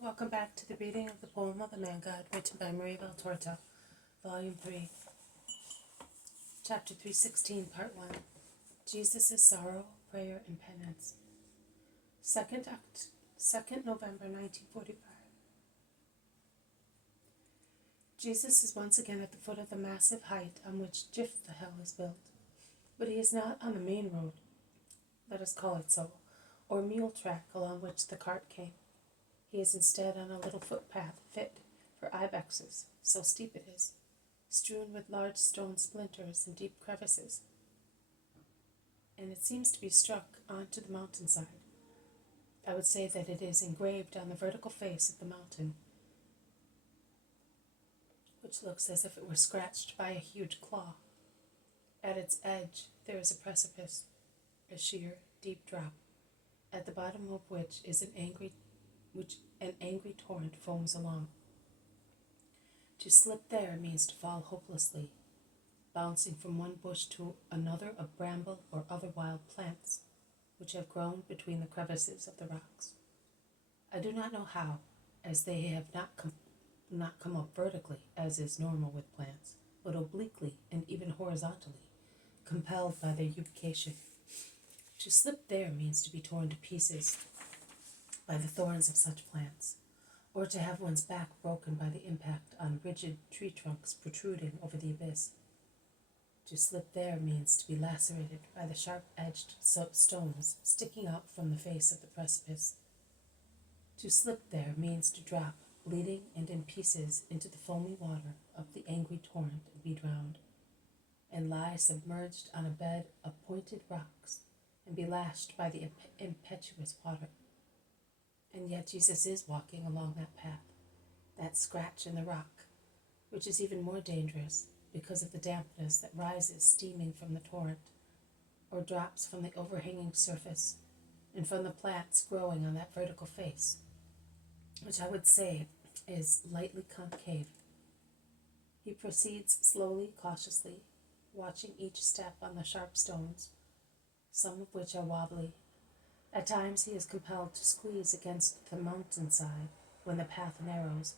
Welcome back to the reading of the poem of the Man God, written by Marie Valtorta, Volume 3, Chapter 316, Part 1, Jesus' Sorrow, Prayer, and Penance. 2nd November 1945. Jesus is once again at the foot of the massive height on which Jephthahel is built, but he is not on the main road, let us call it so, or mule track along which the cart came. He is instead on a little footpath fit for ibexes, so steep it is, strewn with large stone splinters and deep crevices, and it seems to be struck onto the mountainside. I would say that it is engraved on the vertical face of the mountain, which looks as if it were scratched by a huge claw. At its edge there is a precipice, a sheer, deep drop, at the bottom of which an angry torrent foams along. To slip there means to fall hopelessly, bouncing from one bush to another of bramble or other wild plants, which have grown between the crevices of the rocks. I do not know how, as they have not come up vertically, as is normal with plants, but obliquely and even horizontally, compelled by their ubication. To slip there means to be torn to pieces by the thorns of such plants, or to have one's back broken by the impact on rigid tree trunks protruding over the abyss. To slip there means to be lacerated by the sharp-edged stones sticking out from the face of the precipice. To slip there means to drop, bleeding and in pieces, into the foamy water of the angry torrent and be drowned, and lie submerged on a bed of pointed rocks and be lashed by the impetuous water. And yet Jesus is walking along that path, that scratch in the rock, which is even more dangerous because of the dampness that rises steaming from the torrent, or drops from the overhanging surface and from the plants growing on that vertical face, which I would say is lightly concave. He proceeds slowly, cautiously, watching each step on the sharp stones, some of which are wobbly. At times he is compelled to squeeze against the mountainside when the path narrows,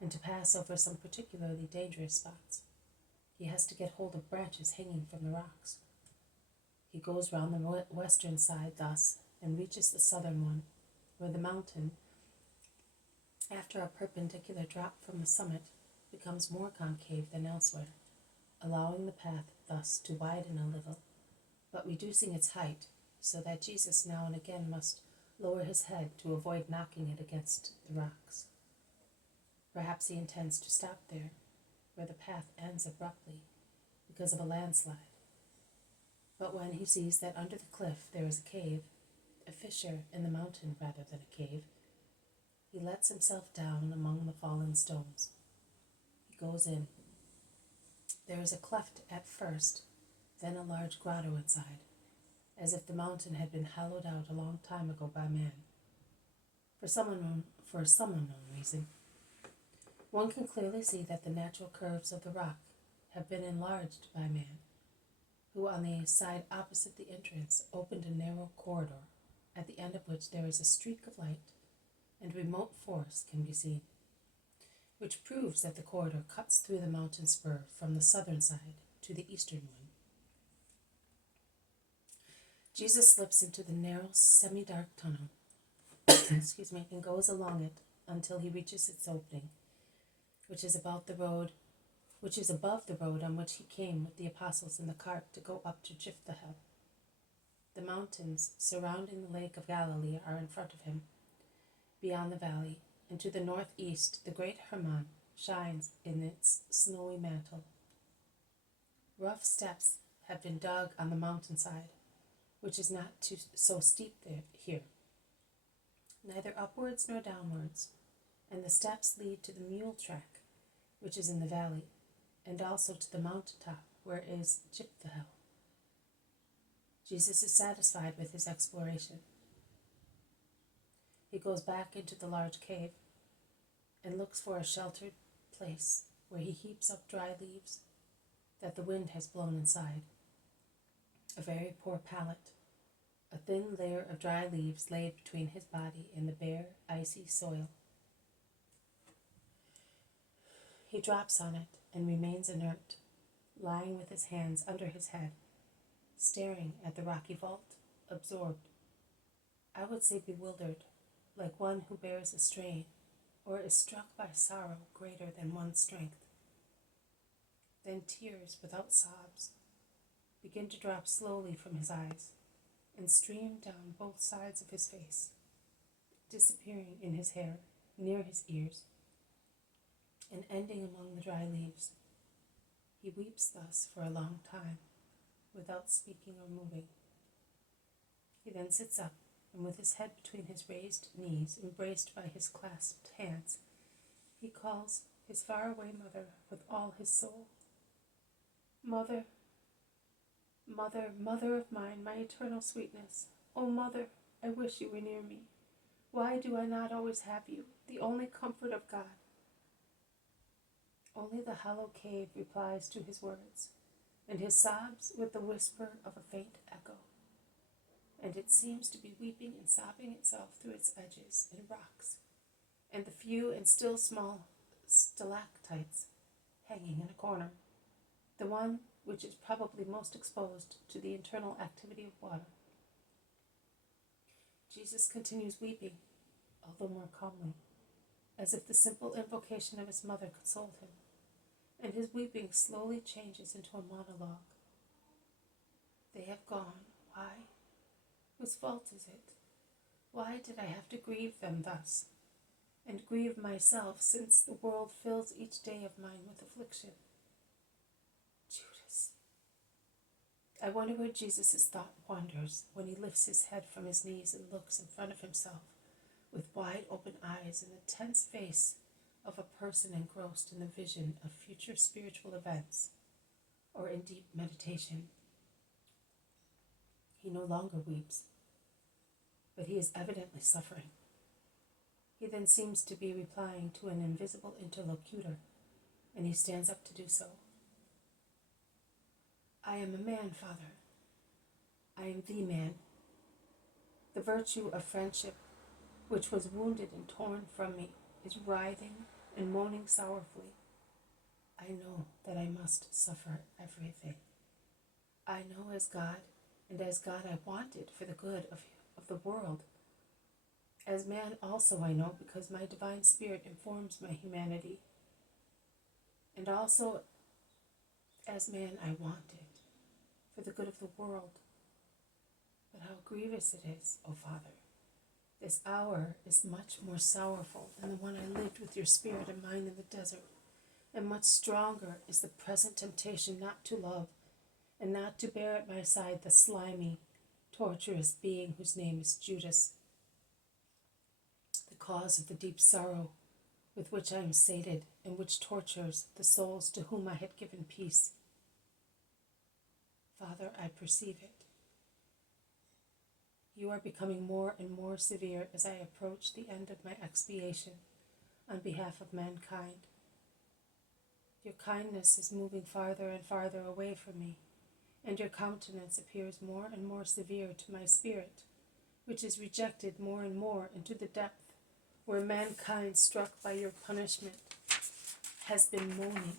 and to pass over some particularly dangerous spots. He has to get hold of branches hanging from the rocks. He goes round the western side thus, and reaches the southern one, where the mountain, after a perpendicular drop from the summit, becomes more concave than elsewhere, allowing the path thus to widen a little, but reducing its height, so that Jesus now and again must lower his head to avoid knocking it against the rocks. Perhaps he intends to stop there, where the path ends abruptly, because of a landslide. But when he sees that under the cliff there is a cave, a fissure in the mountain rather than a cave, he lets himself down among the fallen stones. He goes in. There is a cleft at first, then a large grotto inside, as if the mountain had been hollowed out a long time ago by man, for some unknown reason. One can clearly see that the natural curves of the rock have been enlarged by man, who on the side opposite the entrance opened a narrow corridor, at the end of which there is a streak of light, and remote forest can be seen, which proves that the corridor cuts through the mountain spur from the southern side to the eastern one. Jesus slips into the narrow, semi-dark tunnel, and goes along it until he reaches its opening, which is above the road on which he came with the apostles in the cart to go up to Jephthahel. The mountains surrounding the lake of Galilee are in front of him, beyond the valley, and to the northeast the great Hermon shines in its snowy mantle. Rough steps have been dug on the mountainside, which is not so steep here, neither upwards nor downwards, and the steps lead to the mule track, which is in the valley, and also to the mountain top, where is Jephthahel. Jesus is satisfied with his exploration. He goes back into the large cave, and looks for a sheltered place, where he heaps up dry leaves that the wind has blown inside. A very poor pallet, a thin layer of dry leaves laid between his body and the bare, icy soil, He drops on it and remains inert, lying with his hands under his head, staring at the rocky vault, absorbed. I would say bewildered, like one who bears a strain, or is struck by sorrow greater than one's strength. Then tears without sobs begin to drop slowly from his eyes and stream down both sides of his face, disappearing in his hair, near his ears, and ending among the dry leaves. He weeps thus for a long time, without speaking or moving. He then sits up, and with his head between his raised knees, embraced by his clasped hands, he calls his faraway mother with all his soul. Mother, mother, mother of mine, my eternal sweetness, O mother, I wish you were near me. Why do I not always have you, the only comfort of God? Only the hollow cave replies to his words, and his sobs with the whisper of a faint echo. And it seems to be weeping and sobbing itself through its edges and rocks, and the few and still small stalactites hanging in a corner, the one which is probably most exposed to the internal activity of water. Jesus continues weeping, although more calmly, as if the simple invocation of his mother consoled him, and his weeping slowly changes into a monologue. They have gone. Why? Whose fault is it? Why did I have to grieve them thus, and grieve myself, since the world fills each day of mine with affliction? Judas. I wonder where Jesus' thought wanders when he lifts his head from his knees and looks in front of himself with wide open eyes and the tense face of a person engrossed in the vision of future spiritual events or in deep meditation. He no longer weeps, but he is evidently suffering. He then seems to be replying to an invisible interlocutor, and he stands up to do so. I am a man, Father. I am the man. The virtue of friendship, which was wounded and torn from me, is writhing and moaning sorrowfully. I know that I must suffer everything. I know as God, and as God I want it for the good of the world. As man also I know, because my divine spirit informs my humanity. And also as man I want it for the good of the world. But how grievous it is, O Father. This hour is much more sorrowful than the one I lived with your spirit and mine in the desert, and much stronger is the present temptation not to love, and not to bear at my side the slimy, torturous being whose name is Judas, the cause of the deep sorrow with which I am sated, and which tortures the souls to whom I had given peace. Father, I perceive it. You are becoming more and more severe as I approach the end of my expiation on behalf of mankind. Your kindness is moving farther and farther away from me, and your countenance appears more and more severe to my spirit, which is rejected more and more into the depth where mankind, struck by your punishment, has been moaning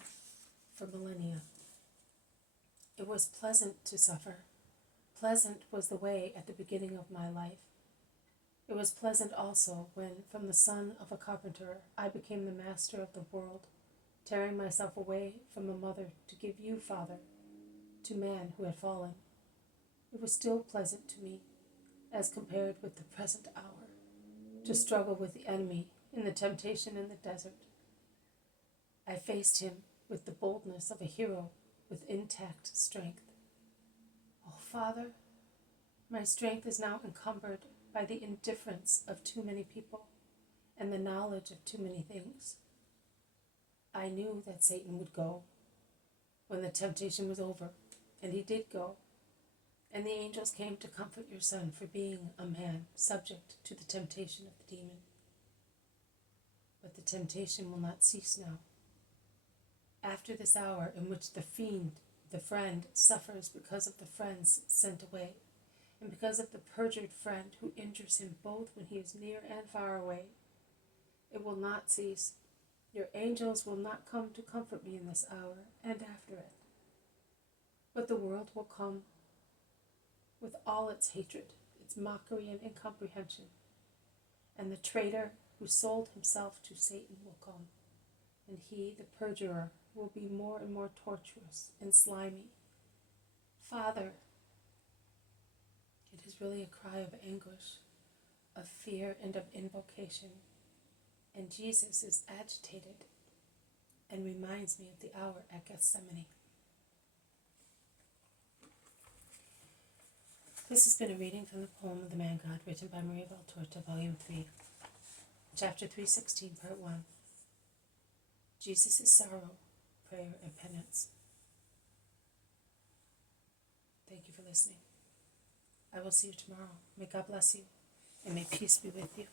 for millennia. It was pleasant to suffer. Pleasant was the way at the beginning of my life. It was pleasant also when, from the son of a carpenter, I became the master of the world, tearing myself away from a mother to give you, Father, to man who had fallen. It was still pleasant to me, as compared with the present hour, to struggle with the enemy in the temptation in the desert. I faced him with the boldness of a hero with intact strength. Oh, Father, my strength is now encumbered by the indifference of too many people and the knowledge of too many things. I knew that Satan would go when the temptation was over, and he did go. And the angels came to comfort your son for being a man subject to the temptation of the demon. But the temptation will not cease now. After this hour in which the fiend, the friend, suffers because of the friends sent away, and because of the perjured friend who injures him both when he is near and far away, it will not cease Your angels will not come to comfort me in this hour and after it, but the world will come with all its hatred, its mockery and incomprehension, and the traitor who sold himself to Satan will come, and he, the perjurer, will be more and more tortuous and slimy. Father, it is really a cry of anguish, of fear and of invocation, and Jesus is agitated and reminds me of the hour at Gethsemane. This has been a reading from the poem of the Man God, written by Maria Valtorta, Volume 3, Chapter 316, Part 1. Jesus' Sorrow, Prayer, and Penance. Thank you for listening. I will see you tomorrow. May God bless you, and may peace be with you.